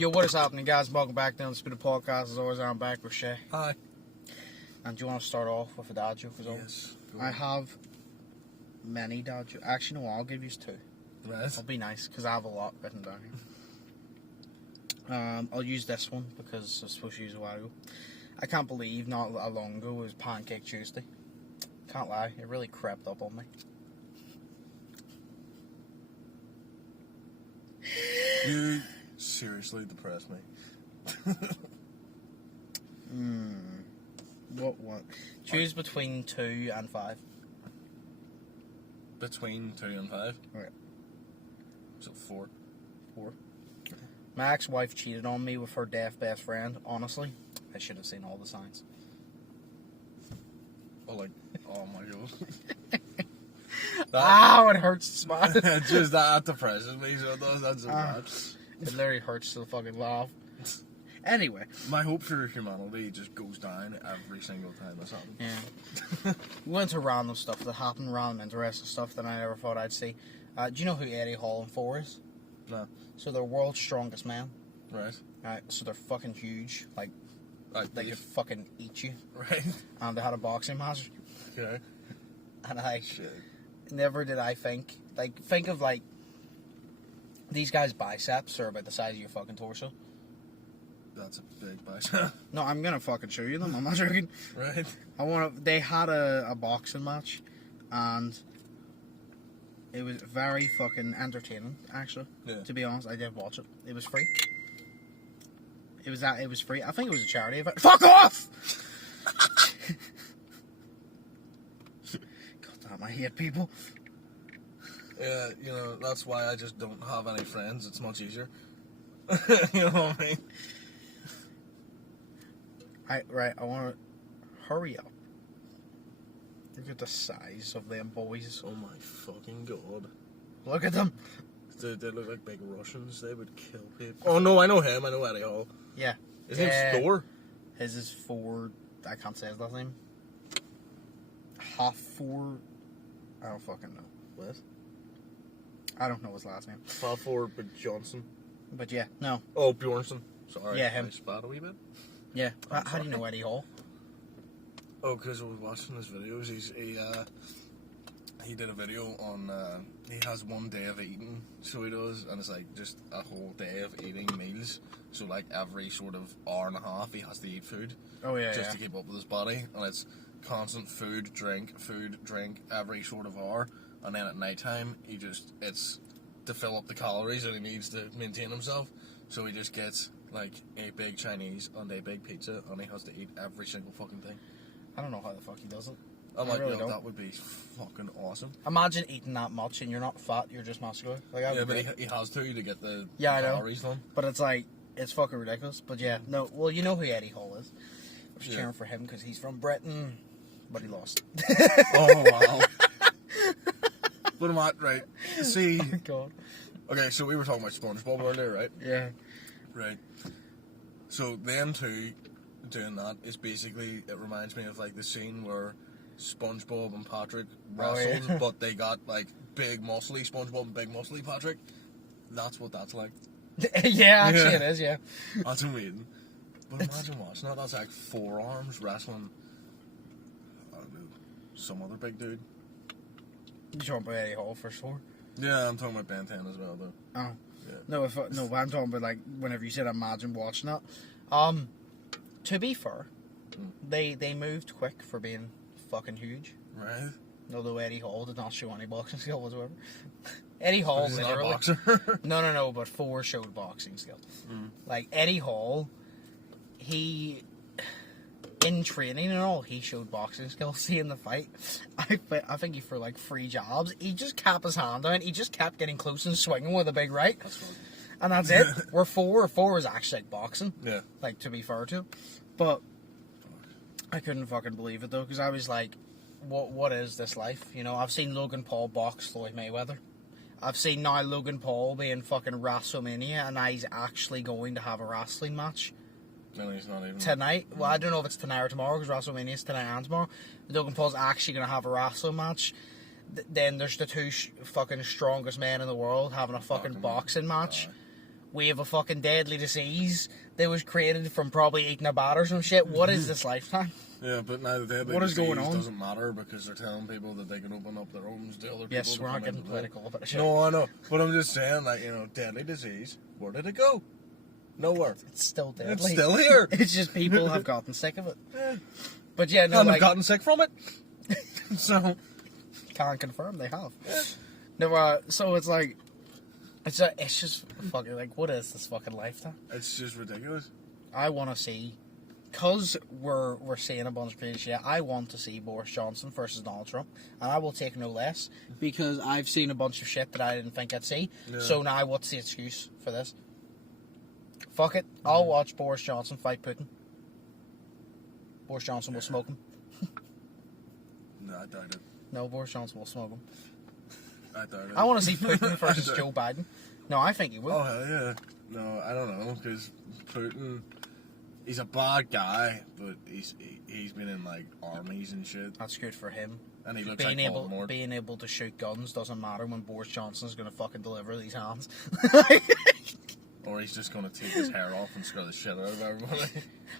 Yo, what is happening, guys? Welcome back to Undisputed Podcast. As always, I'm back with Shay. Hi. And do you want to start off with a dad joke? Yes. I have many dad jokes. Actually, no, I'll give you two. Right. It'll be nice, because I have a lot written down here. I'll use this one, because I was supposed to use it a while ago. I can't believe not long ago it was Pancake Tuesday. Can't lie, it really crept up on me. You seriously depressed me. What? Choose between 2 and 5. Between 2 and 5? Okay. So 4. 4. My ex-wife cheated on me with her deaf best friend. Honestly, I should have seen all the signs. Oh, like, oh my god. Ow, it hurts to smile. Just that depresses me, so it does. That's so bad. It literally hurts to fucking laugh. Anyway. My hope for humanity just goes down every single time this happens. Yeah. We went to random stuff that happened, random interesting stuff that I never thought I'd see. Do you know who Eddie Hall and 4 is? No. So they're world's strongest men. Right. So they're fucking huge. Like, they could fucking eat you. Right. And they had a boxing match. Okay. And Shit. Never did I think of like, these guys' biceps are about the size of your fucking torso. That's a big bicep. No, I'm gonna fucking show you them. I'm not joking. Right. They had a boxing match, and it was very fucking entertaining. Actually, Yeah. To be honest, I did watch it. It was free. It was free. I think it was a charity event. Fuck off! God damn, I hate people. Yeah, you know, that's why I just don't have any friends. It's much easier. You know what I mean? I want to hurry up. Look at the size of them boys. Oh my fucking god. Look at them. They look like big Russians. They would kill people. Oh no, I know him. I know Eddie Hall. Yeah. His name's Thor. His is Ford. I can't say his last name. Hofford. I don't fucking know. What? I don't know his last name. Halford, but Johnson. But yeah, no. Oh, Bjornsson. Sorry. Yeah, him. I spat a wee bit. Yeah. How do you know Eddie Hall? Oh, because I was watching his videos. He did a video on. He has one day of eating, so he does, and it's like just a whole day of eating meals. So like every sort of hour and a half, he has to eat food. Oh yeah. Just to keep up with his body, and it's constant food, drink, every sort of hour, and then at night time, it's to fill up the calories that he needs to maintain himself. So he just gets like a big Chinese and a big pizza, and he has to eat every single fucking thing. I don't know how the fuck he does it. I'm I like, really yo, don't. that would be fucking awesome. Imagine eating that much and you're not fat, you're just muscular. Like, Yeah, but he has to get the I know. calories done. But it's like, it's fucking ridiculous. But yeah, no, well, you know who Eddie Hall is. I was cheering for him because he's from Britain, but he lost. Oh, wow. But I'm at, right, see... Oh, God. Okay, so we were talking about SpongeBob earlier, right? Yeah. Right. So them two doing that is basically, it reminds me of like the scene where SpongeBob and Patrick wrestled, yeah. but they got like big muscly SpongeBob and big muscly Patrick. That's what that's like. Yeah, actually it is, yeah. That's amazing. But imagine watching that. That's like forearms wrestling, I don't know, some other big dude. You talking about Eddie Hall for sure? Yeah, I'm talking about Ben 10 as well though. Oh. Yeah. No, but I'm talking about like whenever you said imagine watching that. To be fair, they moved quick for being fucking huge. Right. Although Eddie Hall did not show any boxing skill whatsoever. Eddie Hall He's not a literally. boxer. No, but 4 showed boxing skill. Like Eddie Hall, he in training and all, he showed boxing skill. See in the fight, I think he threw like 3 jabs. He just kept his hand down. He just kept getting close and swinging with a big right. That's funny. And that's it. We're 4 is actually like boxing. Yeah. Like, to be fair to. But I couldn't fucking believe it though, because I was like, what is this life? You know, I've seen Logan Paul box Floyd Mayweather. I've seen now Logan Paul being fucking WrestleMania, and now he's actually going to have a wrestling match. No, he's not even. Tonight. Well, I don't know if it's tonight or tomorrow, because WrestleMania is tonight and tomorrow. Logan Paul's actually going to have a wrestling match. Then there's the 2 fucking strongest men in the world having a fucking boxing match. we have a fucking deadly disease that was created from probably eating a bat or some shit. What is this lifetime? Yeah, but now the deadly What is disease going on? doesn't matter because they're telling people that they can open up their homes to other people. Yes, to we're not come getting into political about it. No, I know. But I'm just saying, like, you know, deadly disease, where did it go? Nowhere. It's still deadly. It's still here. It's just people have gotten sick of it. Yeah. But yeah, no, And like, I've gotten sick from it. So, can't confirm they have. yeah. No, so it's like, it's just fucking, like, what is this fucking lifetime? It's just ridiculous. I want to see, because we're seeing a bunch of crazy shit, I want to see Boris Johnson versus Donald Trump, and I will take no less, because I've seen a bunch of shit that I didn't think I'd see, Yeah. so now what's the excuse for this? Fuck it, I'll watch Boris Johnson fight Putin. Boris Johnson will smoke him. No, I doubt it. No, Boris Johnson will smoke him. I doubt it. I want to see Putin versus Joe Biden. No, I think he will. Oh, hell yeah. No, I don't know, because Putin, he's a bad guy, but he's been in, like, armies and shit. That's good for him. And he looks like Voldemort. Being able to shoot guns doesn't matter when Boris Johnson's going to fucking deliver these hands. Or he's just going to take his hair off and scare the shit out of everybody.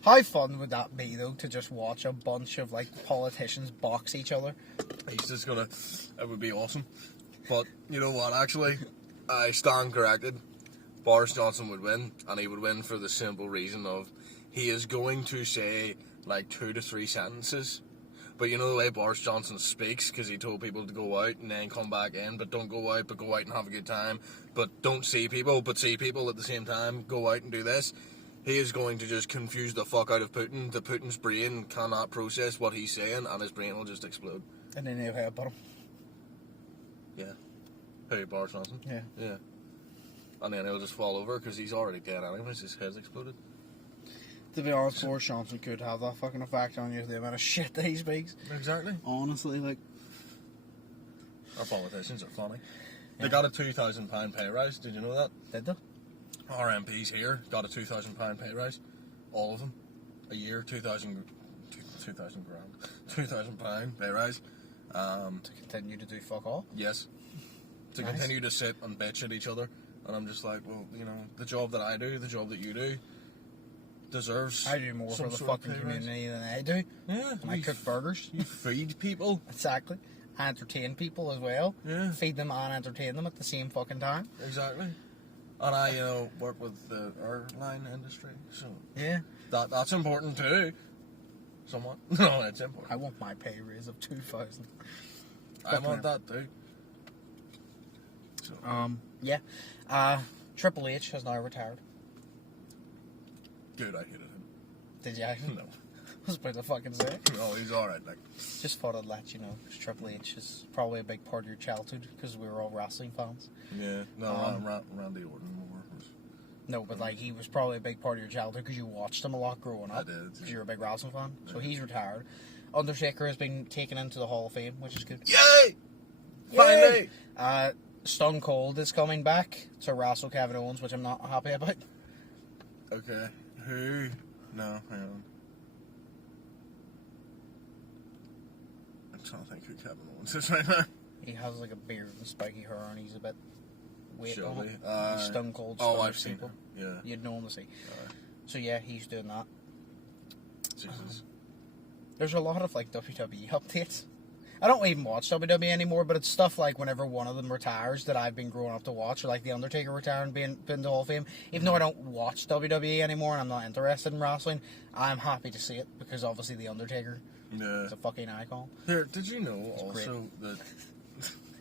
How fun would that be, though, to just watch a bunch of, like, politicians box each other? He's just going to... It would be awesome. But, you know what, actually? I stand corrected. Boris Johnson would win, and he would win for the simple reason of he is going to say, like, 2 to 3 sentences. But you know the way Boris Johnson speaks, because he told people to go out and then come back in, but don't go out, but go out and have a good time. But don't see people, but see people at the same time. Go out and do this. He is going to just confuse the fuck out of Putin. The Putin's brain cannot process what he's saying, and his brain will just explode. And then he'll headbutt him. Yeah. Hey, Boris Johnson? Yeah. Yeah. And then he'll just fall over, because he's already dead anyways. His head's exploded. To be honest, Boris Johnson could have that fucking effect on you, the amount of shit that he speaks. Exactly. Honestly, like... Our politicians are funny. Yeah. They got a £2,000 pay rise. Did you know that? Did they? Our MPs here got a £2,000 pay rise. All of them. A year, 2,000 grand. £2,000 pay rise. To continue to do fuck all? Yes. To Nice. continue to sit and bitch at each other. And I'm just like, well, you know, the job that I do, the job that you do, deserves I do more for some the sort of fucking pay rise. community than they do. Yeah. And I cook burgers. You feed people. Exactly. I entertain people as well. Yeah. Feed them and entertain them at the same fucking time. Exactly. And I, you know, work with the airline industry, so Yeah. that's important too. Somewhat. No, it's important. I want my pay raise of 2,000. I want that too. So, Yeah. Triple H has now retired. good, I hated him. Did you actually? No. I was about to fucking say it. No, he's alright, like. Just thought I'd let you know, because Triple H is probably a big part of your childhood, because we were all wrestling fans. Yeah, no, Randy Orton more. No, but like, he was probably a big part of your childhood, because you watched him a lot growing up. I did. Because you're a big wrestling fan. So he's retired. Undertaker has been taken into the Hall of Fame, which is good. Yay! Finally! Stone Cold is coming back to wrestle Kevin Owens, which I'm not happy about. Okay, who? No, hang on. I'm trying to think who Kevin Owens is right now. He has like a beard and spiky hair, and he's a bit weight on Surely. him. He's Stone Cold. Oh, Stone I've seen people. him. Yeah. You'd know him to see. So yeah, he's doing that. Jesus. There's a lot of like WWE updates. I don't even watch WWE anymore, but it's stuff like whenever one of them retires that I've been growing up to watch, or like The Undertaker retiring, being put into Hall of Fame. Even though I don't watch WWE anymore and I'm not interested in wrestling, I'm happy to see it, because obviously The Undertaker Yeah. is a fucking icon. Here, did you know It's also that?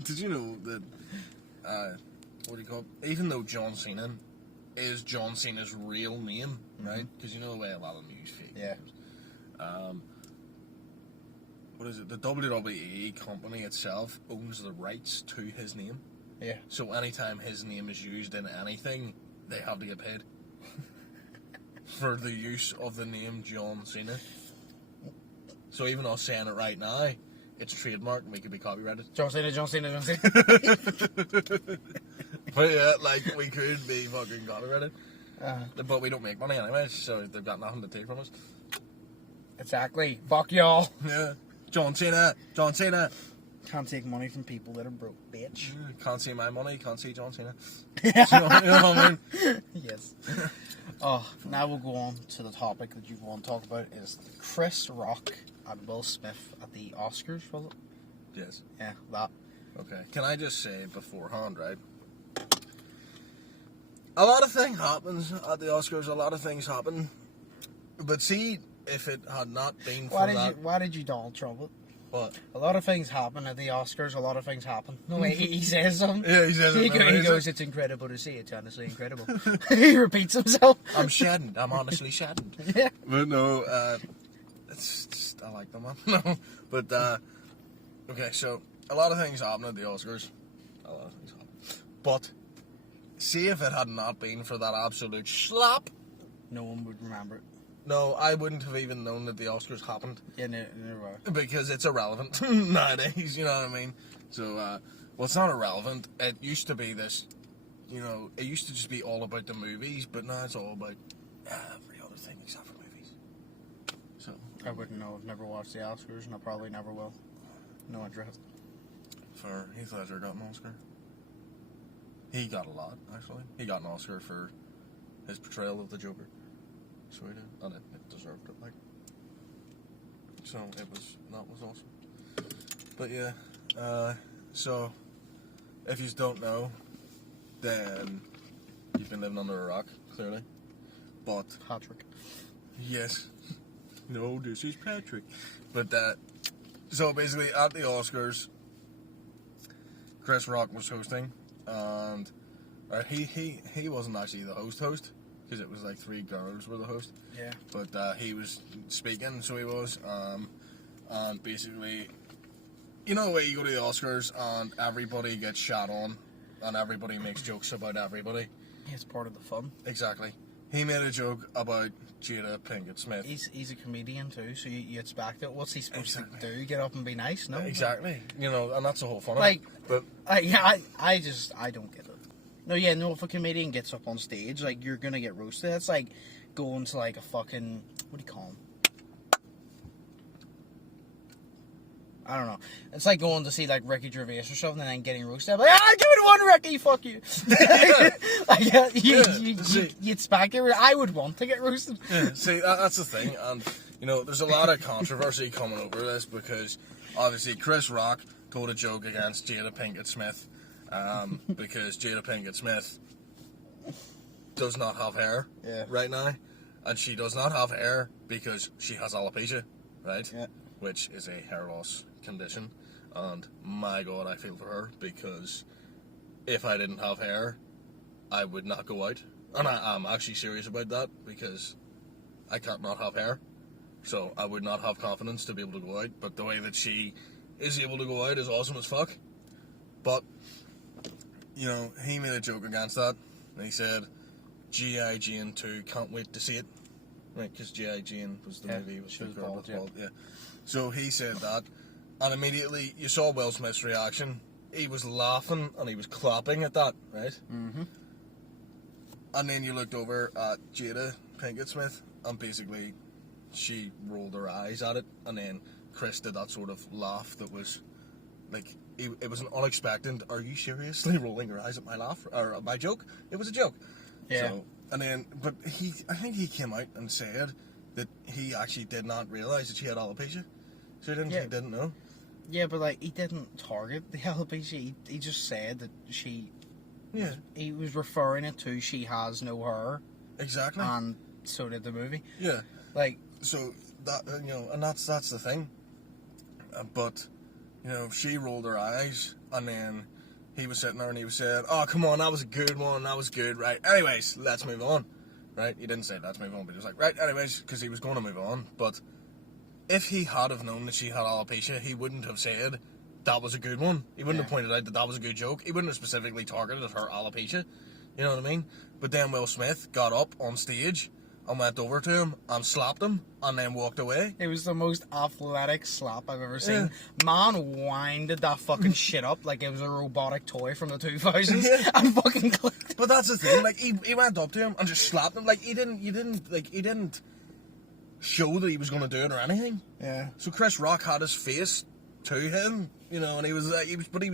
Did you know that? What do you call it? Even though John Cena is John Cena's real name, right? Because you know the way a lot of news fake. Yeah. Names. What is it? The WWE company itself owns the rights to his name. Yeah. So anytime his name is used in anything, they have to get paid for the use of the name John Cena. So even us saying it right now, it's trademarked and we could be copyrighted. John Cena, John Cena, John Cena. But yeah, like, we could be fucking copyrighted. Uh, But we don't make money anyway, so they've got nothing to take from us. exactly. Fuck y'all. Yeah. John Cena! John Cena! Can't take money from people that are broke, bitch. Can't see my money, can't see John Cena. Yeah. You know what I mean? Yes. Now we'll go on to the topic that you want to talk about is Chris Rock and Will Smith at the Oscars, was it? Yes. Yeah, that. Okay. Can I just say beforehand, right? A lot of things happens at the Oscars. A lot of things happen. But see, if it had not been for that... Why did you Donald Trump it? What? A lot of things happen at the Oscars. A lot of things happen. No way, he says something. Yeah, he says it. He goes, it's incredible to see. It's honestly incredible. He repeats himself. I'm saddened. I'm honestly saddened. Yeah. But no, it's just, I like them, man. No. But, okay, so a lot of things happen at the Oscars. A lot of things happen. But, see if it had not been for that absolute slap. No one would remember it. No, I wouldn't have even known that the Oscars happened. Yeah, never. Because it's irrelevant nowadays, you know what I mean? So, well, it's not irrelevant. It used to be this, you know, it used to just be all about the movies, but now it's all about every other thing except for movies. So, I wouldn't know. I've never watched the Oscars, and I probably never will. No interest. For Heath Ledger got an Oscar. He got a lot, actually. He got an Oscar for his portrayal of the Joker. So he did, and it deserved it, like. So that was awesome. But yeah, so if you don't know, then you've been living under a rock, clearly. But Patrick. Yes. No, this is Patrick. But so basically at the Oscars, Chris Rock was hosting, and he wasn't actually the host. Because it was like 3 girls were the host. Yeah. But he was speaking, so he was. And basically, you know the way you go to the Oscars and everybody gets shot on and everybody makes jokes about everybody? Yeah, it's part of the fun. Exactly. He made a joke about Jada Pinkett Smith. He's a comedian too, so you expect it. What's he supposed to Exactly. do? Get up and be nice? No. Exactly. You know, and that's the whole fun Like, of it. But I don't get it. No, if a comedian gets up on stage, like, you're gonna get roasted. It's like going to, like, a fucking... What do you call him? I don't know. It's like going to see, like, Ricky Gervais or something and then getting roasted. I'm like, give it one, Ricky, fuck you. You expect it. I would want to get roasted. Yeah, see, that's the thing. And, you know, there's a lot of controversy coming over this because, obviously, Chris Rock told a joke against Jada Pinkett Smith. Because Jada Pinkett Smith does not have hair right now, and she does not have hair because she has alopecia, right? Yeah. Which is a hair loss condition, and my God, I feel for her because if I didn't have hair, I would not go out, and I'm actually serious about that because I can't not have hair, so I would not have confidence to be able to go out. But the way that she is able to go out is awesome as fuck, but. You know, he made a joke against that, and he said, G.I. Jane 2, can't wait to see it. Right, because G.I. Jane was the movie with the girl that's bald, yeah. So he said that, and immediately you saw Will Smith's reaction. He was laughing, and he was clapping at that, right? Mm-hmm. And then you looked over at Jada Pinkett Smith, and basically she rolled her eyes at it, and then Chris did that sort of laugh that was, like... It was an unexpected, are you seriously rolling your eyes at my laugh, or at my joke? It was a joke. Yeah. So, and then, but I think he came out and said that he actually did not realise that she had alopecia. So he didn't know. Yeah, but like, he didn't target the alopecia, he just said that she... Yeah. He was referring it to she has no hair. Exactly. And so did the movie. Yeah. Like... So, that, you know, and that's the thing. But... You know, she rolled her eyes, and then he was sitting there and he was saying, oh, come on, that was a good one, that was good, right, anyways, let's move on, right, he didn't say let's move on, but he was like, right, anyways, because he was going to move on, but if he had have known that she had alopecia, he wouldn't have said that was a good one, he wouldn't have pointed out that was a good joke, he wouldn't have specifically targeted her alopecia, you know what I mean, but then Will Smith got up on stage, and went over to him and slapped him and then walked away. It was the most athletic slap I've ever seen. Yeah. Man winded that fucking shit up like it was a robotic toy from the 2000s and fucking clicked. But that's the thing, like he went up to him and just slapped him. Like he didn't show that he was going to do it or anything. Yeah. So Chris Rock had his face to him you know, and he was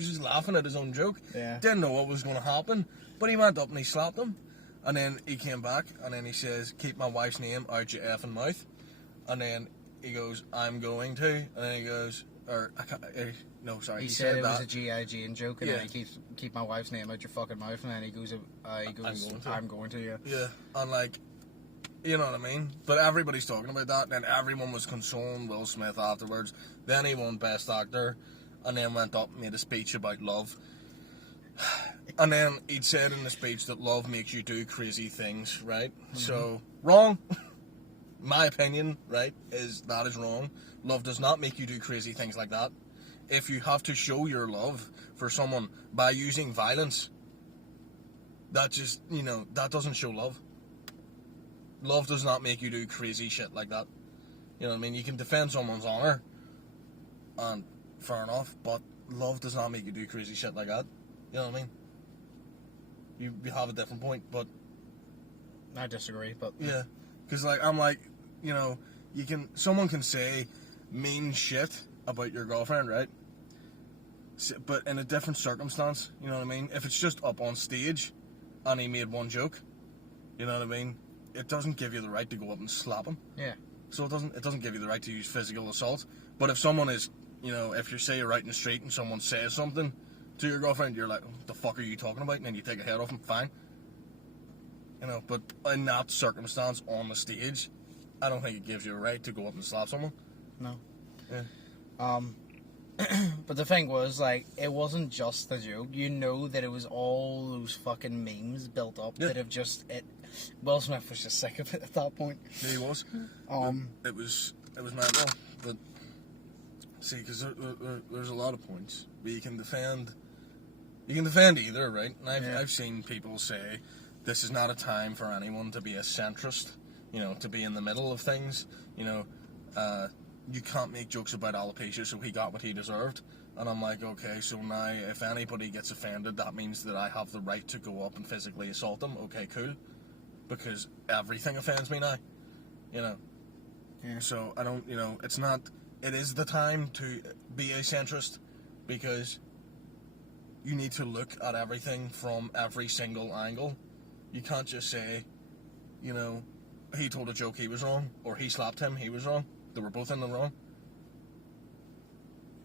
just laughing at his own joke. Yeah. Didn't know what was going to happen, but he went up and he slapped him, and then he came back, and then he says, "Keep my wife's name out your effing mouth," and then he goes, "I'm going to," and then he goes, or I can't, no, sorry, He said it was a G.I. Jane joke, and then he keep my wife's name out your fucking mouth, and then he goes, I'm going to, yeah. Yeah, and like, you know what I mean? But everybody's talking about that, and everyone was consoling Will Smith afterwards. Then he won Best Actor, and then went up and made a speech about love. And then he'd said in the speech that love makes you do crazy things, right? Mm-hmm. So, wrong. My opinion, right, is that is wrong. Love does not make you do crazy things like that. If you have to show your love for someone by using violence, that just, you know, that doesn't show love. Love does not make you do crazy shit like that. You know what I mean? You can defend someone's honor, and fair enough, but love does not make you do crazy shit like that. You know what I mean? You have a different point, but... I disagree, but... Yeah, because, like, I'm like, you know, someone can say mean shit about your girlfriend, right? But in a different circumstance, you know what I mean? If it's just up on stage and he made one joke, you know what I mean? It doesn't give you the right to go up and slap him. Yeah. So it doesn't give you the right to use physical assault. But if someone is, you know, if you say you're out in the street and someone says something to your girlfriend, you're like, what the fuck are you talking about? And then you take a head off him, fine. You know, but in that circumstance on the stage, I don't think it gives you a right to go up and slap someone. No. Yeah. But the thing was, like, it wasn't just the joke. You know that it was all those fucking memes built up that have just... Will Smith was just sick of it at that point. Yeah, he was. It was mental. But, see, because there's a lot of points. But you can defend either, right? And I've seen people say, this is not a time for anyone to be a centrist, you know, to be in the middle of things, you know, you can't make jokes about alopecia, so he got what he deserved. And I'm like, okay, so now if anybody gets offended, that means that I have the right to go up and physically assault them. Okay, cool. Because everything offends me now, you know. Yeah. So I don't, you know, it is the time to be a centrist, because you need to look at everything from every single angle. You can't just say, you know, he told a joke, he was wrong, or he slapped him, he was wrong. They were both in the wrong.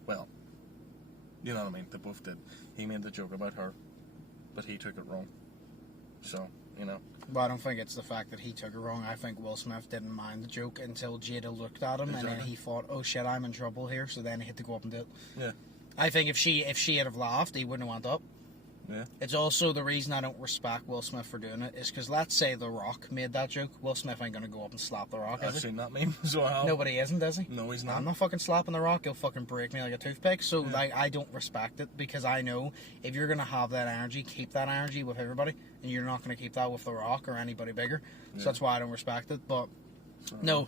Well, you know what I mean, they both did. He made the joke about her, but he took it wrong. So, you know. Well, I don't think it's the fact that he took it wrong. I think Will Smith didn't mind the joke until Jada looked at him, and then he thought, oh shit, I'm in trouble here, so then he had to go up and do it. Yeah. I think if she had have laughed, he wouldn't have went up. Yeah. It's also the reason I don't respect Will Smith for doing it is because let's say The Rock made that joke. Will Smith ain't going to go up and slap The Rock, I've seen that meme as well. Nobody isn't, is he? No, he's not. I'm not fucking slapping The Rock. He'll fucking break me like a toothpick. So, like, I don't respect it because I know if you're going to have that energy, keep that energy with everybody. And you're not going to keep that with The Rock or anybody bigger. Yeah. So that's why I don't respect it. But, no,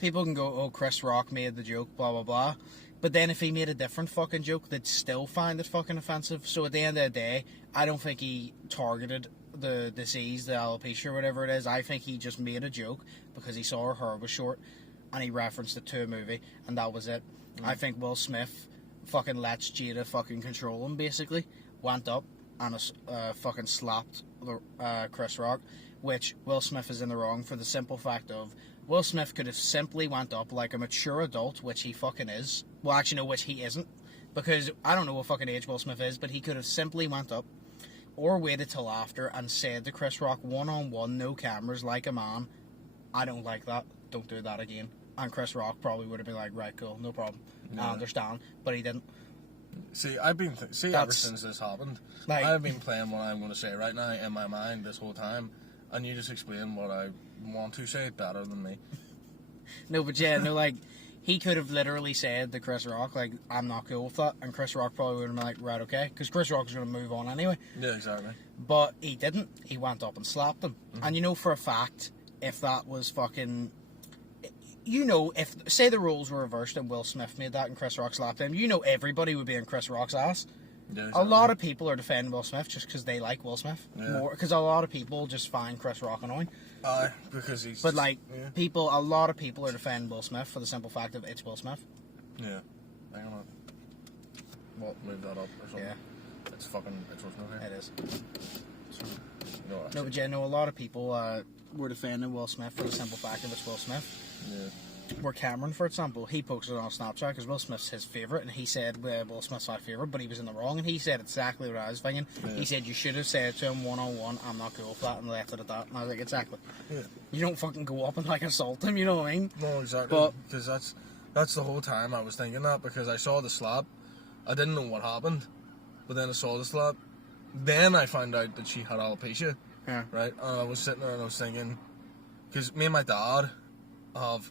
people can go, oh, Chris Rock made the joke, blah, blah, blah. But then if he made a different fucking joke, they'd still find it fucking offensive. So at the end of the day, I don't think he targeted the disease, the alopecia or whatever it is. I think he just made a joke because he saw her hair was short and he referenced it to a movie and that was it. I think Will Smith fucking lets Jada fucking control him basically. Went up and fucking slapped Chris Rock, which Will Smith is in the wrong for the simple fact of Will Smith could have simply went up like a mature adult, which he fucking is. Well, actually, no, which he isn't. Because I don't know what fucking age Will Smith is, but he could have simply went up or waited till after and said to Chris Rock, one-on-one, no cameras, like a man, I don't like that. Don't do that again. And Chris Rock probably would have been like, right, cool, no problem. I understand. But he didn't. See, ever since this happened, like, I've been playing what I'm going to say right now in my mind this whole time. And you just explain what I want to say better than me. No, but yeah, no, like, he could have literally said to Chris Rock, like, I'm not cool with that. And Chris Rock probably would have been like, right, okay. Because Chris Rock was going to move on anyway. Yeah, exactly. But he didn't. He went up and slapped him. Mm-hmm. And you know for a fact, if that was fucking... You know, if, say the roles were reversed and Will Smith made that and Chris Rock slapped him, you know everybody would be in Chris Rock's ass. Yeah, exactly. A lot of people are defending Will Smith just because they like Will Smith more. Because a lot of people just find Chris Rock annoying. Because he's. But like a lot of people are defending Will Smith for the simple fact of it's Will Smith. Yeah, hang on. move that up or something. Yeah. It's worth no It is. No, No, but yeah, no, a lot of people were defending Will Smith for the simple fact that it's Will Smith. Yeah. Where Cameron, for example, he posted it on Snapchat because Will Smith's his favourite, and he said Will Smith's my favourite, but he was in the wrong, and he said exactly what I was thinking. Yeah. He said, you should have said to him one-on-one, I'm not cool with that, and left it at that. And I was like, exactly. Yeah. You don't fucking go up and, like, assault him, you know what I mean? No, exactly. But because that's the whole time I was thinking that, because I saw the slap. I didn't know what happened, but then I saw the slap. Then I found out that she had alopecia. Yeah. Right? And I was sitting there and I was thinking, because me and my dad have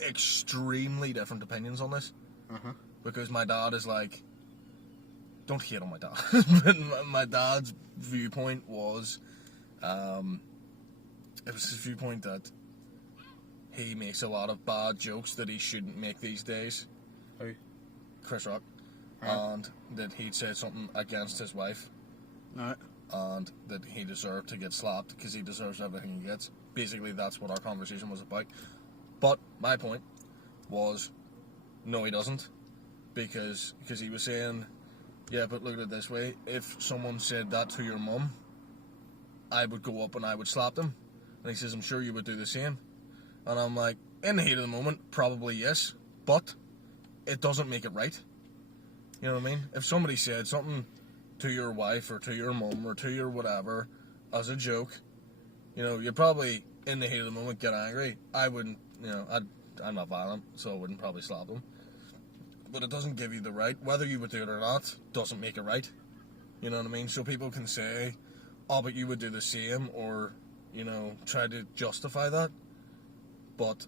extremely different opinions on this. Uh-huh. Because my dad is like, don't hate on my dad, but my dad's viewpoint was, it was his viewpoint that he makes a lot of bad jokes that he shouldn't make these days. Who? Chris Rock. Right. And that he'd said something against his wife. Right. And that he deserved to get slapped because he deserves everything he gets. Basically, that's what our conversation was about. But my point was, no, he doesn't. Because he was saying, yeah, but look at it this way. If someone said that to your mum, I would go up and I would slap them. And he says, I'm sure you would do the same. And I'm like, in the heat of the moment, probably yes. But it doesn't make it right. You know what I mean? If somebody said something to your wife or to your mum or to your whatever as a joke, you know, you'd probably, in the heat of the moment, get angry. I wouldn't, you know, I'm not violent, so I wouldn't probably slap them. But it doesn't give you the right. Whether you would do it or not doesn't make it right. You know what I mean? So people can say, oh, but you would do the same, or, you know, try to justify that. But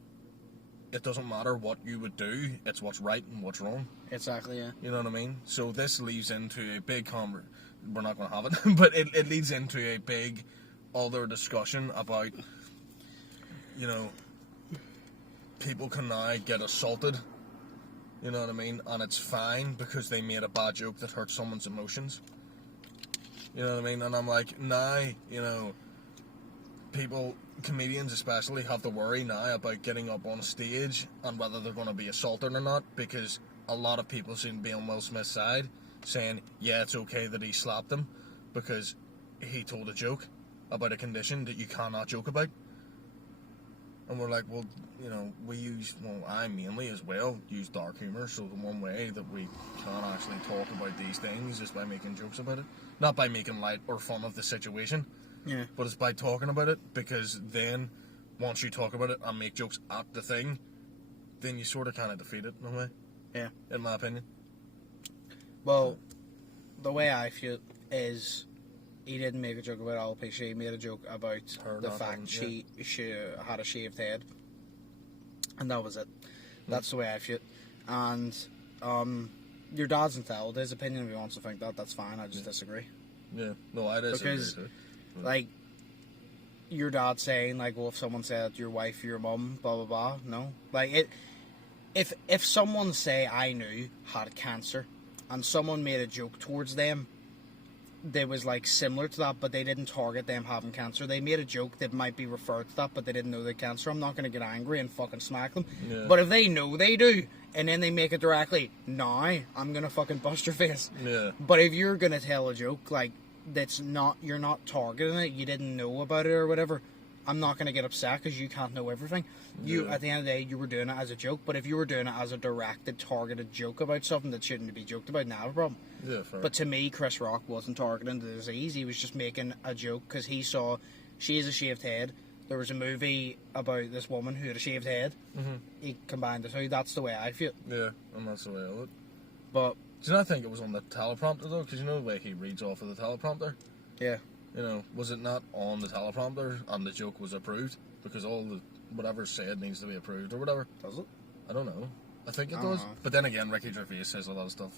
it doesn't matter what you would do. It's what's right and what's wrong. Exactly, yeah. You know what I mean? So this leads into a big we're not going to have it, but it leads into a big other discussion about, you know, people can now get assaulted. You know what I mean? And it's fine because they made a bad joke that hurt someone's emotions. You know what I mean? And I'm like, now, you know, comedians especially, have to worry now about getting up on stage and whether they're going to be assaulted or not, because a lot of people seem to be on Will Smith's side, saying, yeah, it's okay that he slapped him because he told a joke about a condition that you cannot joke about. And we're like, well, you know, I mainly as well use dark humour, so the one way that we can actually talk about these things is by making jokes about it. Not by making light or fun of the situation, Yeah. but it's by talking about it, because then, once you talk about it and make jokes at the thing, then you sort of kind of defeat it in a way. Yeah. In my opinion. Well, the way I feel it is, he didn't make a joke about alopecia. He made a joke about Her the not fact having- she had a shaved head, and that was it. That's the way I feel it. And your dad's entitled to his opinion. If he wants to think that, that's fine. I just disagree. Yeah. No, I disagree Because, too. like, your dad saying, like, well, if someone said your wife, your mum, blah blah blah. No, like if someone, say, I knew had cancer, and someone made a joke towards them that was like similar to that, but they didn't target them having cancer. They made a joke that might be referred to that, but they didn't know they had cancer. I'm not going to get angry and fucking smack them. Yeah. But if they know they do, and then they make it directly, nah, I'm going to fucking bust your face. Yeah. But if you're going to tell a joke, like, you're not targeting it, you didn't know about it or whatever, I'm not going to get upset because you can't know everything. You, Yeah. at the end of the day, you were doing it as a joke, but if you were doing it as a directed, targeted joke about something that shouldn't be joked about, now a problem. Yeah, fair. But to me, Chris Rock wasn't targeting the disease. He was just making a joke because he saw she has a shaved head. There was a movie about this woman who had a shaved head. Mm-hmm. He combined the two. That's the way I feel. Yeah, and that's the way I would. But Do you not think it was on the teleprompter though? Because you know the way he reads off of the teleprompter? yeah, You know, was it not on the teleprompter and the joke was approved? Because all the whatever's said needs to be approved or whatever. does it? I don't know. I think it I don't does. know. But then again, Ricky Gervais says a lot of stuff.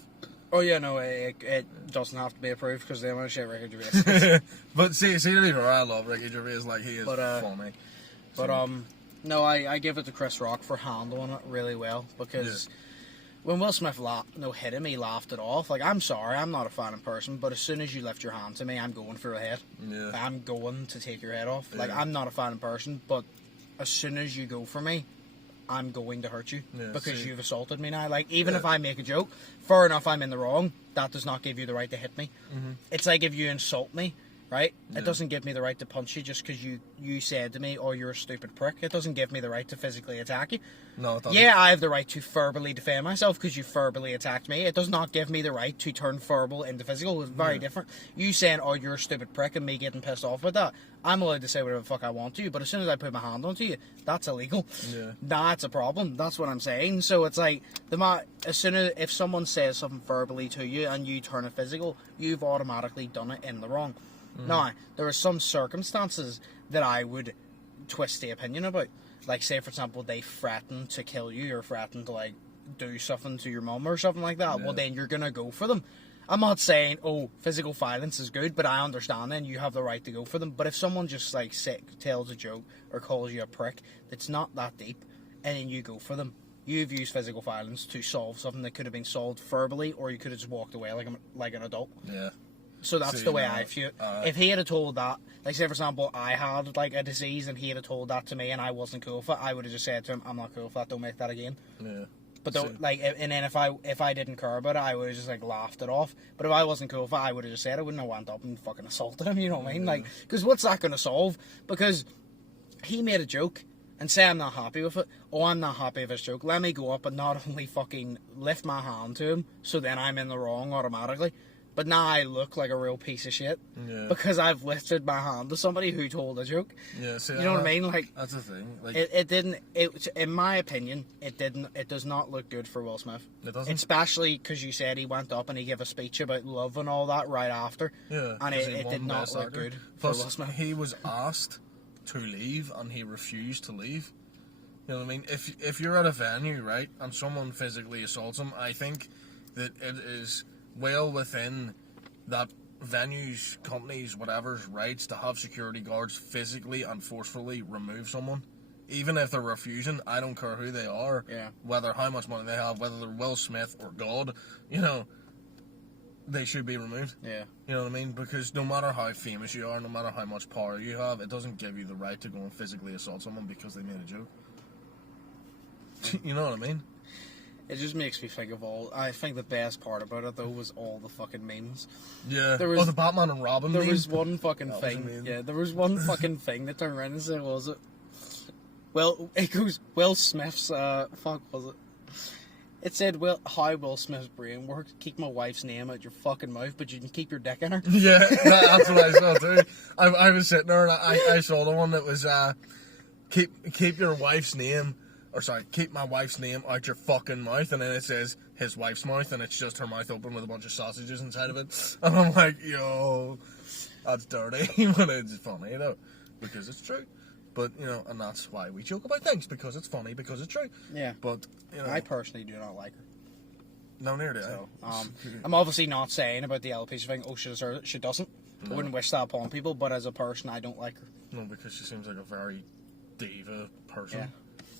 Oh yeah, no, it doesn't have to be approved because they want to shit Ricky Gervais. But see to be fair, I love Ricky Gervais. Like, he is funny. But no, I give it to Chris Rock for handling it really well, because when Will Smith hit him, he laughed it off. Like, I'm sorry, I'm not a fan in person, but as soon as you lift your hand to me, I'm going for a head. Yeah. I'm going to take your head off. Like, Yeah. I'm not a fan in person, but as soon as you go for me, I'm going to hurt you Yeah, because see. you've assaulted me now. Like, even if I make a joke, fair enough, I'm in the wrong. That does not give you the right to hit me. Mm-hmm. It's like if you insult me, right? Yeah. It doesn't give me the right to punch you just because you said to me, oh, you're a stupid prick. It doesn't give me the right to physically attack you. No, it doesn't. Yeah, I have the right to verbally defend myself because you verbally attacked me. It does not give me the right to turn verbal into physical. It's very different. You saying, oh, you're a stupid prick, and me getting pissed off with that, I'm allowed to say whatever the fuck I want to, but as soon as I put my hand onto you, that's illegal. Yeah. That's a problem. That's what I'm saying. So it's like, as soon as, if someone says something verbally to you and you turn it physical, you've automatically done it in the wrong. Now, there are some circumstances that I would twist the opinion about. Like, say, for example, they threaten to kill you or threaten to, like, do something to your mum or something like that. Yeah. Well, then you're going to go for them. I'm not saying, oh, physical violence is good, but I understand then you have the right to go for them. But if someone just, like, tells a joke or calls you a prick that's not that deep, and then you go for them, you've used physical violence to solve something that could have been solved verbally, or you could have just walked away like an adult. Yeah. So that's See, the way no, I feel. If he had told that, like, say, for example, I had, like, a disease and he had told that to me and I wasn't cool with it, I would have just said to him, I'm not cool with that, don't make that again. Yeah. But don't, like, and then if I didn't care about it, I would have just, like, laughed it off. But if I wasn't cool with it, I would have just said it. I wouldn't have went up and fucking assaulted him, you know what I mean? Like, because what's that going to solve? Because he made a joke and say I'm not happy with it. Oh, I'm not happy with his joke. Let me go up and not only fucking lift my hand to him, so then I'm in the wrong automatically, but now I look like a real piece of shit because I've lifted my hand to somebody who told a joke. Yeah, see, you know what I mean? Like, that's the thing. Like, it didn't. In my opinion, it didn't. It does not look good for Will Smith. It doesn't. Especially because you said he went up and he gave a speech about love and all that right after. Yeah, and it did not look good for Will Plus, Smith. he was asked to leave and he refused to leave. You know what I mean? If you're at a venue, right, and someone physically assaults him, I think that it is well within that venues, companies, whatever's rights to have security guards physically and forcefully remove someone. Even if they're refusing, I don't care who they are, whether how much money they have, whether they're Will Smith or God, you know, they should be removed. Yeah. You know what I mean? Because no matter how famous you are, no matter how much power you have, it doesn't give you the right to go and physically assault someone because they made a joke. You know what I mean? It just makes me think of I think the best part about it, though, was all the fucking memes. Yeah. There was, the Batman and Robin There meme? was one fucking That was thing. amazing. Yeah, there was one fucking thing that turned around and said, was it? Well, it goes, Will Smith's, fuck was it? It said, well, how Will Smith's brain works. Keep my wife's name out your fucking mouth, but you can keep your dick in her. Yeah, that's what I saw too. I was sitting there and I saw the one that was, keep your wife's name, or sorry, keep my wife's name out your fucking mouth, and then it says his wife's mouth, and it's just her mouth open with a bunch of sausages inside of it. And I'm like, yo, that's dirty, but it's funny though, because it's true. But, you know, and that's why we joke about things, because it's funny, because it's true. Yeah. But, you know, I personally do not like her. No, near do So, I. I'm obviously not saying about the alopecia thing, oh, she deserves it. She doesn't. No. I wouldn't wish that upon people, but as a person, I don't like her. No, because she seems like a very diva person. Yeah.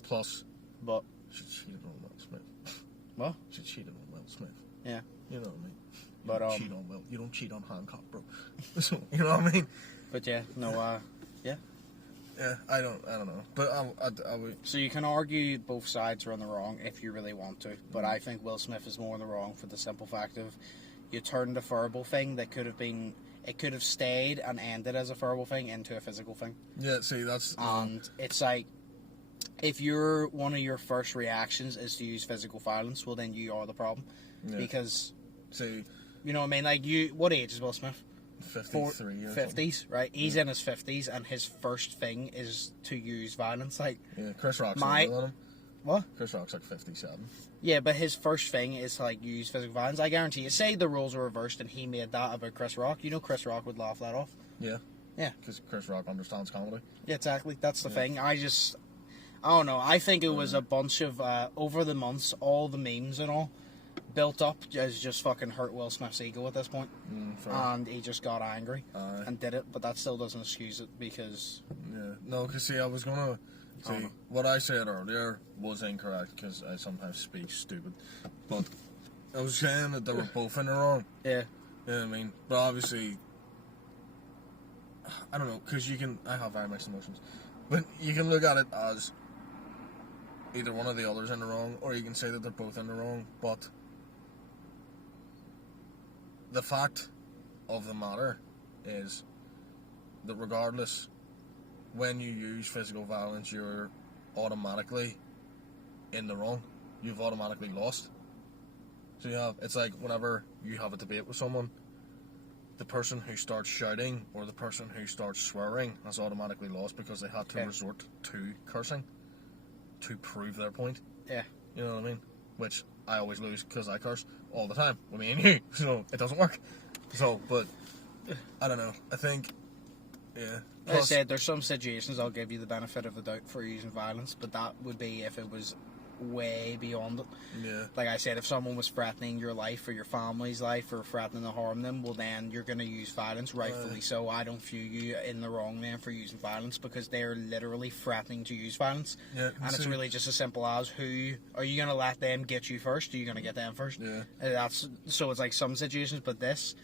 Plus, But, she cheated on Will Smith. what? She cheated on Will Smith. Yeah. You know what I mean? You But, don't cheat on Will. You don't cheat on Hancock, bro. So, you know what I mean? But yeah, no, yeah. Yeah, I don't know. But I would. So you can argue both sides are in the wrong if you really want to, but I think Will Smith is more in the wrong for the simple fact of you turned a verbal thing that could have stayed and ended as a verbal thing into a physical thing. Yeah, see, that's. And it's like, if one of your first reactions is to use physical violence, well then you are the problem. Yeah. Because, See, you know what I mean? Like, what age is Will Smith? 53 or 50s, right? He's in his 50s, and his first thing is to use violence. Like, yeah, Chris Rock's My- older than him. what? Chris Rock's like 57. Yeah, but his first thing is to, like, use physical violence. I guarantee you, say the roles were reversed and he made that about Chris Rock, you know Chris Rock would laugh that off. Yeah. Yeah. Because Chris Rock understands comedy. Yeah, exactly. That's the thing. I don't know. I think it was a bunch of, over the months, all the memes and all built up has just fucking hurt Will Smith's ego at this point. Fair. And he just got angry Aye. and did it, but that still doesn't excuse it because... Yeah. No, because see, I was going to... See, what I said earlier was incorrect because I sometimes speak stupid. But I was saying that they were both in the wrong. Yeah. You know what I mean? But obviously, I don't know, because I have very mixed emotions. But you can look at it as either one of the other's in the wrong, or you can say that they're both in the wrong, but the fact of the matter is that regardless, when you use physical violence, you're automatically in the wrong. You've automatically lost. So it's like whenever you have a debate with someone, the person who starts shouting or the person who starts swearing has automatically lost because they had to resort to cursing to prove their point. Yeah. You know what I mean? Which I always lose because I curse all the time with me and you. So it doesn't work. So, but I don't know. I think, yeah. As I said, there's some situations I'll give you the benefit of the doubt for using violence, but that would be if it was way beyond it. Yeah. Like I said, if someone was threatening your life or your family's life or threatening to harm them, well then you're going to use violence, rightfully so. I don't view you in the wrong then for using violence because they're literally threatening to use violence. Yeah, and it's really just as simple as who are you going to let them get you first? Or are you going to get them first? Yeah. So it's like some situations, but this.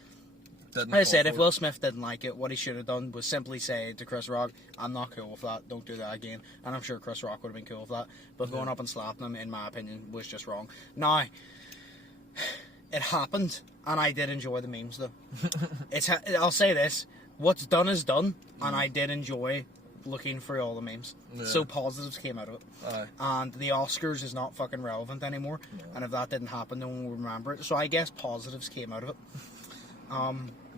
Didn't I said, if Will Smith didn't like it, what he should have done was simply say to Chris Rock, I'm not cool with that, don't do that again. And I'm sure Chris Rock would have been cool with that. But going up and slapping him, in my opinion, was just wrong. Now, it happened, and I did enjoy the memes, though. I'll say this, what's done is done, and I did enjoy looking for all the memes. Yeah. So positives came out of it. Aye. And the Oscars is not fucking relevant anymore. No. And if that didn't happen, no one will remember it. So I guess positives came out of it.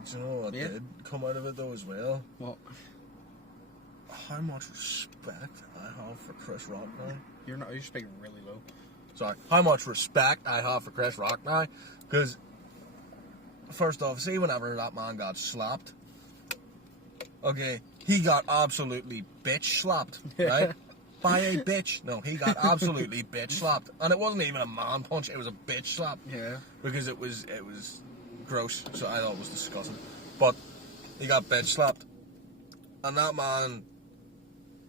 Do you know what did come out of it though as well? What? How much respect I have for Chris Rock now. You're speaking really low. Sorry. How much respect I have for Chris Rock now. Because, first off, see whenever that man got slapped, okay, he got absolutely bitch slapped, right? By a bitch. No, he got absolutely bitch slapped. And it wasn't even a man punch, it was a bitch slap. Yeah. Because it was gross, so I thought it was disgusting. But he got bitch slapped, and that man,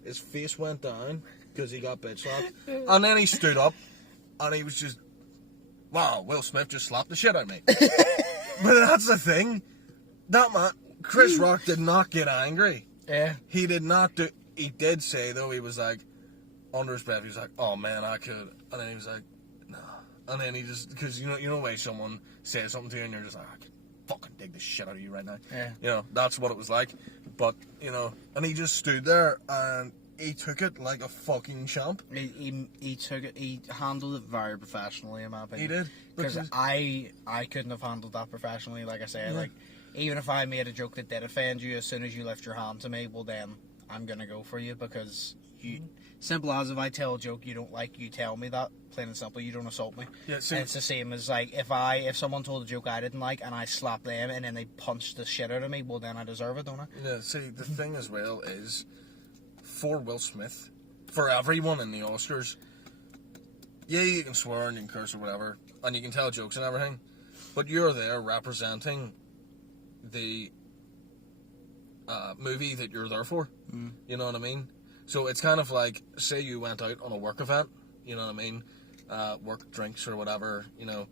his face went down because he got bitch slapped, and then he stood up, and he was just, wow, Will Smith just slapped the shit out of me. But that's the thing, that man, Chris Rock did not get angry. Yeah. He did not do. He did say though, he was like, under his breath, he was like, oh man, I could, and then he was like, nah. And then he just, because you know the way someone says something to you and you're just like, I can fucking dig the shit out of you right now. Yeah. You know, that's what it was like. But, you know, and he just stood there and he took it like a fucking champ. He took it, he handled it very professionally in my opinion. He did. Because I couldn't have handled that professionally, like I said. Like, even if I made a joke that did offend you, as soon as you lift your hand to me, well then, I'm going to go for you because you... Simple as if I tell a joke you don't like, you tell me that. Plain and simple, you don't assault me. Yeah, and it's the same as like if someone told a joke I didn't like and I slap them and then they punch the shit out of me, well then I deserve it, don't I? Yeah, see, the thing as well is, for Will Smith, for everyone in the Oscars, yeah, you can swear and you can curse or whatever, and you can tell jokes and everything, but you're there representing the movie that you're there for. You know what I mean? So it's kind of like, say you went out on a work event, you know what I mean, work drinks or whatever, you know,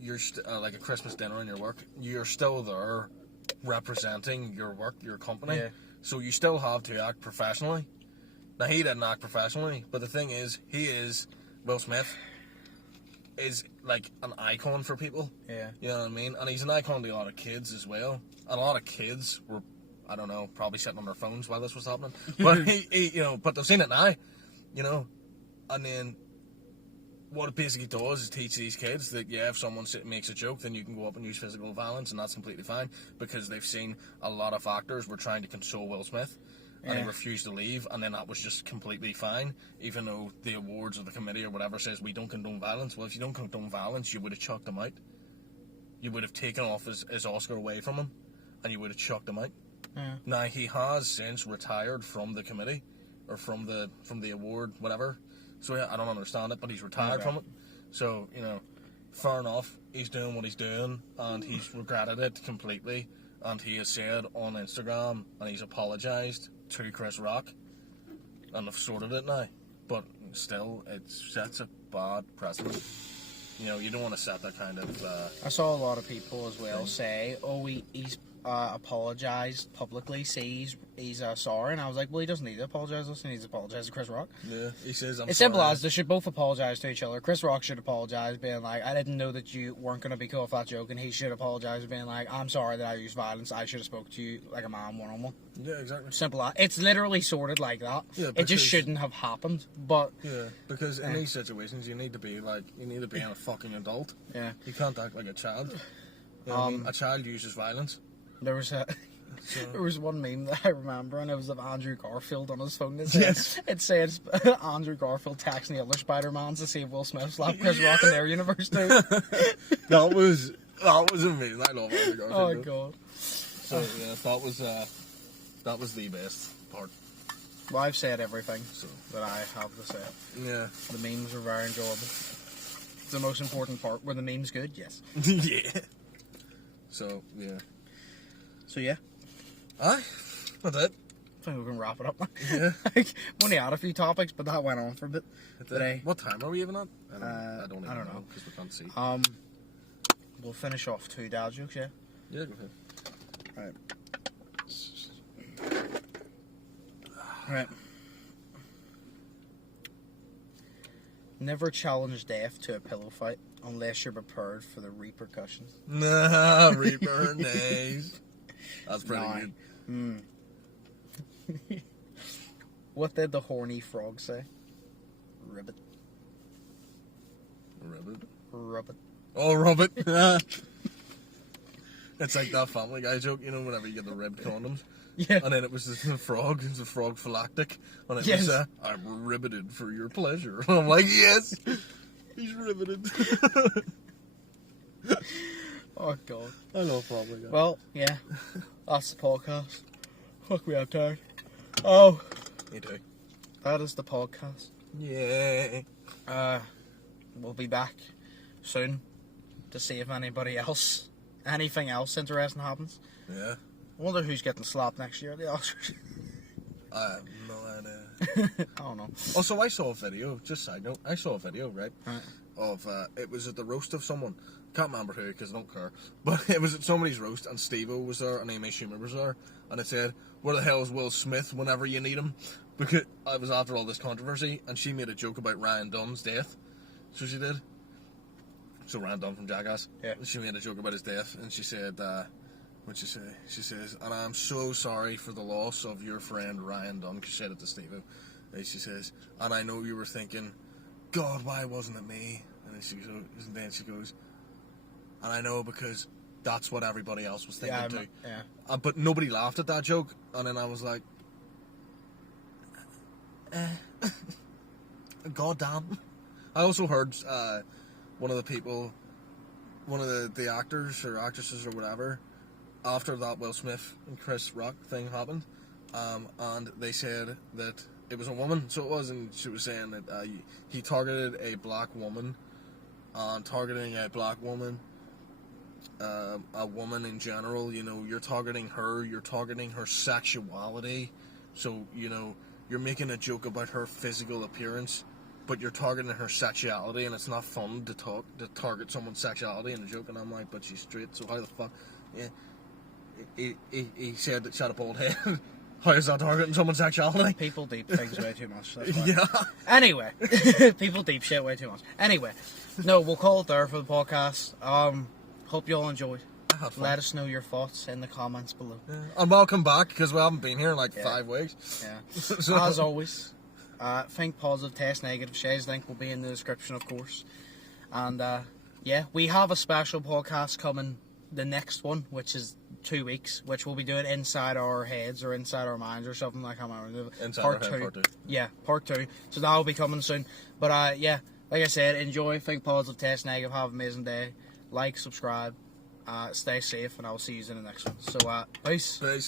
you're like a Christmas dinner in your work, you're still there representing your work, your company, so you still have to act professionally. Now, he didn't act professionally, but the thing is, Will Smith is like an icon for people, you know what I mean, and he's an icon to a lot of kids as well, and a lot of kids were, I don't know, probably sitting on their phones while this was happening. But he you know, but they've seen it now, you know. And then what it basically does is teach these kids that, yeah, if someone makes a joke, then you can go up and use physical violence, and that's completely fine, because they've seen a lot of actors were trying to console Will Smith, and he refused to leave, and then that was just completely fine, even though the awards or the committee or whatever says we don't condone violence. Well, if you don't condone violence, you would have chucked him out. You would have taken off his Oscar away from him, and you would have chucked him out. Now, he has since retired from the committee, or from the award, whatever. So I don't understand it, but he's retired from it. So, you know, fair enough. He's doing what he's doing, and he's regretted it completely. And he has said on Instagram, and he's apologised to Chris Rock, and they've sorted it now. But still, it sets a bad precedent. You know, you don't want to set that kind of... I saw a lot of people as well say, oh, he's apologised publicly, say he's sorry, and I was like, well, he doesn't need to apologise to us, he needs to apologise to Chris Rock. Yeah, he says, It's simple as they should both apologise to each other. Chris Rock should apologise, being like, I didn't know that you weren't going to be cool with that joke, and he should apologise, being like, I'm sorry that I used violence, I should have spoke to you like a man one-on-one. Yeah, exactly. Simple as. It's literally sorted like that. Yeah, it just shouldn't have happened, but... Yeah, because in these situations, you need to be a fucking adult. Yeah. You can't act like a child. You know what I mean? A child uses violence. There was there was one meme that I remember, and it was of Andrew Garfield on his phone. It says Andrew Garfield texting the other Spider-Man to see if Will Smith slapped Chris Rock in their universe too. that was amazing. I love Andrew Garfield. Oh god. So yeah, that was the best part. Well, I've said everything that I have to say. Yeah. The memes were very enjoyable. The most important part, were the memes good? Yes. Yeah. So yeah. So yeah. Aye, that's it. I think we can wrap it up. Yeah. We only had a few topics, but that went on for a bit today. What time are we even at? I don't even know because we can't see. We'll finish off 2 dad jokes, yeah? Yeah, go ahead. Right. Never challenge death to a pillow fight unless you're prepared for the repercussions. Nah, Reaper, nice. That's pretty good. What did the horny frog say? Ribbit. Ribbit? Ribbit. Oh, Ribbit. It's like that Family Guy joke, you know, whenever you get the ribbed condoms. Yeah. And then it was the frog, it was the frog phylactic. And it was, I'm riveted for your pleasure. And I'm like, yes, he's riveted. Oh, God. I love Family Guy. Well, yeah, that's the podcast. Fuck, we have time. Oh. Me too. That is the podcast. Yeah. We'll be back soon to see if anything else interesting happens. Yeah. I wonder who's getting slapped next year at the Oscars. I have no idea. I don't know. Also, I saw a video, just side note, right? Of, it was at the roast of someone. Can't remember who, because I don't care. But it was at somebody's roast, and Steve-O was there, and Amy Schumer was there. And it said, where the hell is Will Smith whenever you need him? Because I was after all this controversy, and she made a joke about Ryan Dunn's death. So she did. So Ryan Dunn from Jackass. Yeah. She made a joke about his death, and she said, what'd she say? She says, and I'm so sorry for the loss of your friend Ryan Dunn, because she said it to Steve-O. And she says, and I know you were thinking, God, why wasn't it me? And then she goes, and I know because that's what everybody else was thinking too. Yeah. But nobody laughed at that joke, and then I was like, God damn. I also heard one of the actors or actresses or whatever, after that Will Smith and Chris Rock thing happened, and they said that it was a woman, so it was, and she was saying that he targeted a black woman, and targeting a black woman, a woman in general, you know, you're targeting her sexuality, so, you know, you're making a joke about her physical appearance, but you're targeting her sexuality, and it's not fun to target someone's sexuality in a joke. And I'm like, but she's straight, so how the fuck? Yeah. He said that she had a bald head. How is that targeting someone's sexuality? People deep things way too much. That's why. Yeah. Anyway, people deep shit way too much. Anyway, no, we'll call it there for the podcast. Hope you all enjoyed. Let us know your thoughts in the comments below. Yeah. And welcome back, because we haven't been here in like 5 weeks. Yeah. So, as always, think positive, test negative. Sheas link will be in the description, of course. And yeah, we have a special podcast coming, the next one, which is 2 weeks, which we'll be doing inside our heads or inside our minds or something like that. Inside our head, part 2. Yeah, part 2. So that will be coming soon. But yeah, like I said, enjoy, think positive, test negative, have an amazing day. Like, subscribe. Stay safe, and I'll see you in the next one. So, peace. Peace.